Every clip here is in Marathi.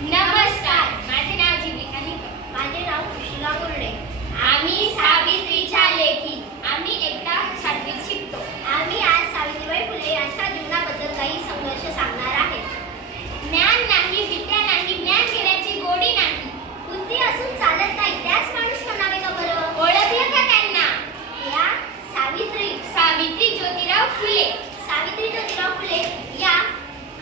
नमस्कार, माझे नाव जीविका निकम. माझे नाव कुशिला मुरडे. आम्ही सावित्रीच्या लेकी. आम्ही एकदा 7वीत शिकतो. आम्ही आज सावित्रीबाई फुले यांच्या जीवनाबद्दल काही संघर्ष सांगणार आहे. ज्ञान नाही, विद्या नाही, ज्ञान घेण्याची गोडी नाही. बुद्धी असून चालत नाही, त्यास माणूस म्हणावे का बरं? ओळखलं का त्यांना? या सावित्री ज्योतिराव फुले. सावित्री ज्योतिराव फुले या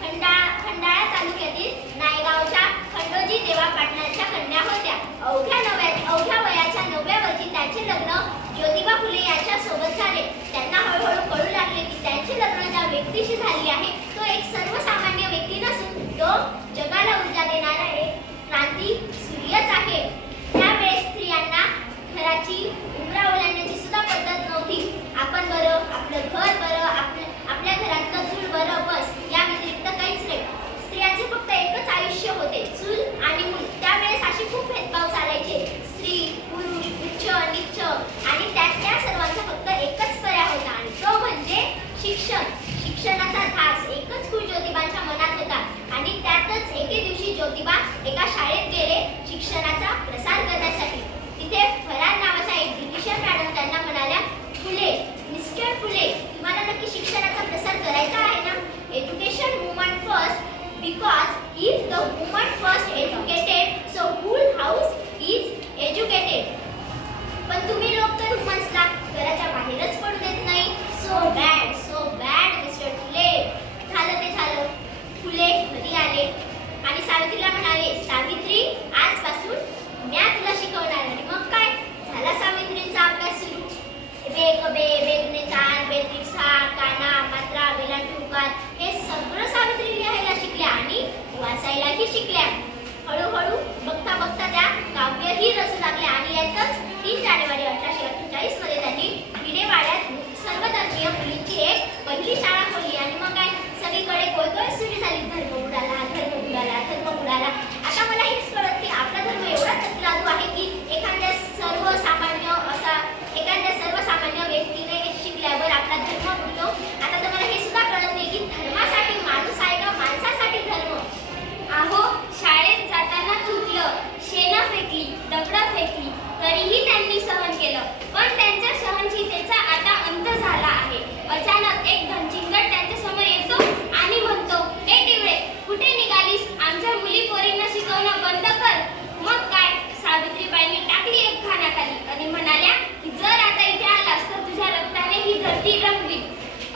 खंडाळा तालुक्यातील नायगावच्या खंडोजी देवा पाटलांच्या कन्या होत्या. अवघ्या वयाच्या 9व्या वर्षी त्यांचे लग्न ज्योतिबा फुले यांच्या सोबत झाले. त्यांना हळूहळू कळू लागले की त्यांचे लग्न ज्या व्यक्तीशी झाले आहे तो एक सर्वसामान्य व्यक्ती नसून तो जगाला ऊर्जा देणारा एक क्रांती सूर्यच आहे. त्यावेळेस स्त्रियांना घराची उंबरा ओलांडण्याची सुद्धा पद्धत नव्हती. आपण बरं, आपलं घर बरं, आपल्या घरातलं चूल बरं, बस या व्यतिरिक्त काहीच नाही. स्त्रियांचे फक्त एकच आयुष्य होते, चूल आणि मूल. त्यावेळेस अशी खूप भेदभाव चालायचे. स्त्री, पुरुष, उच्च, नीच आणि त्या सर्वांचा फक्त एकच पर्याय होता आणि तो म्हणजे शिक्षण. शिक्षणाचा ध्यास एकच खूळ ज्योतिबांच्या मनात होता आणि त्यातच एके दिवशी ज्योतिबा एका शाळेत गेले शिक्षणाचा प्रसार करण्यासाठी. तिथे फरार नावाच्या एक ब्रिटिशर मॅडम त्यांना म्हणाल्या, फुले, मिस्टर फुले, तुम्हाला नक्की शिक्षणाचा प्रसार करायचा आहे ना? Education woman first, because if the woman first educated so whole house is educated. पण तुम्ही लोक तर वुमन्सला घराच्या बाहेरच पडू देत नाही. सो बॅड मिस्टर फुले. झालं ते झालं. फुले घरी आले आणि सावित्रीला म्हणाले, सावित्री, आजपासून मी तुला शिकवणार. आणि मग काय झाला सावित्रींचा अभ्यास सुरू. बेकबे, बेगने चार, बेत्रिक्सा, काना, मात्रा, वेलांटी उकार हे सगळं सावित्री लिहायला शिकल्या आणि वाचायलाही शिकल्या. हळूहळू बघता बघता त्या काव्यही रचू लागल्या आणि यातच 3 जानेवारी 1848 मध्ये त्यांनी भिडेवाड्यात सर्वधर्मीय मुलींची एक पहिली शाळा खोलली. आणि मग काय सगळीकडे कोय सुरू झाली. धर्म बुडाला. आता मला हेच कळत की आपला धर्म एवढा तत्लादू आहे की एखाद्या सर्वसामान्य व्यक्तीने शिकल्यावर आपला धर्म बुडतो. आता तर मला हे सुद्धा कळत नाही की धर्मासाठी माणूस आहे का माणसासाठी धर्म? अहो, शाळेत जाताना चुकलं, शेणं फेकली, दगडं फेकली, तरीही त्यांनी सहन केलं. पण त्यांच्या सहनशीलतेचा आता अंत झाला आहे. अचानक एक धनचिंगट त्यांच्या समोर येतो आणि म्हणतो, ए टिवळे, कुठे निघालीस? आमच्या मुली पोरींना शिकवणं बंद कर. मग काय, सावित्रीबाईंनी टाकली एक खाण्याखाली आणि म्हणाल्या की जर आता इथे आलास तर तुझ्या रक्ताने ही धरती रंगवील.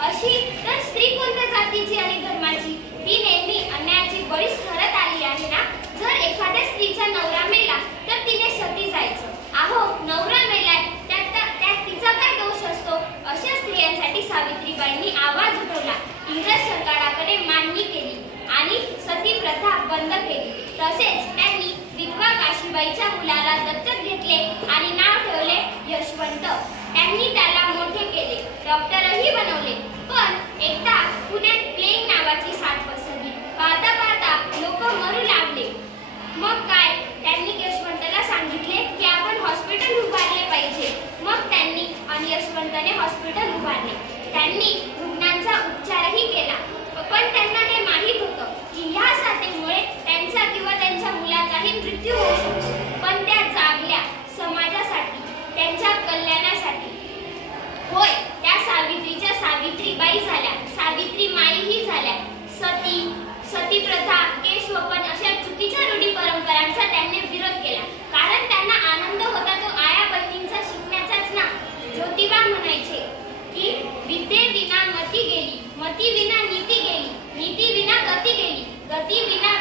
अशी तर स्त्री कोणत्या जातीची आणि धर्माची? ती नेहमी अन्यायाची बळीच ठरत आली आहे ना. जर एखाद्या स्त्रीचा नवरा मेला तर तिने सती जायचं. अहो, नवरा मेलाय, त्यात तिचा काय दोष असतो? अशा स्त्रियांसाठी सावित्रीबाईंनी आवाज उठवला. इंग्रज सरकाराकडे मागणी केली आणि सती प्रथा बंद केली. तसेच त्यांनी विधवा काशीबाईच्या मुलाला दत्तक घेतले आणि नाव ठेवले यशवंत. त्यांनी त्याला मोठे केले, डॉक्टरही बनवले. पण एकदा पुण्यात प्लेग नावाची साथ पसरली. पाहता पाहता लोक मरू लागले. मग काय, त्यांनी यशवंतला सांगितले की आपण हॉस्पिटल उभारले पाहिजे. मग त्यांनी आणि यशवंतने हॉस्पिटल उभारले. त्यांनी रुग्णांचा उपचारही केला. पण त्यांना हे माहीत होतं की ह्या साथीमुळे त्यांचा किंवा त्यांच्या मुलाचाही मृत्यू होऊ शकतो. पण त्या जागल्या समाजासाठी, त्यांच्या कल्याणासाठी. होय, त्या सावित्रीच्या सावित्रीबाई झाल्या, सावित्री माईही झाल्या. सती प्रथा, केशवपन अशा चुकीच्या रूढी परंपरांचा त्यांनी विरोध केला. कारण त्यांना आनंद होता तो आया बहिणींचा शिकण्याचाच ना. ज्योतिबा म्हणायचे की विद्येविना मती गेली, मती विना नीती गेली, नीती विना गती गेली, गती विना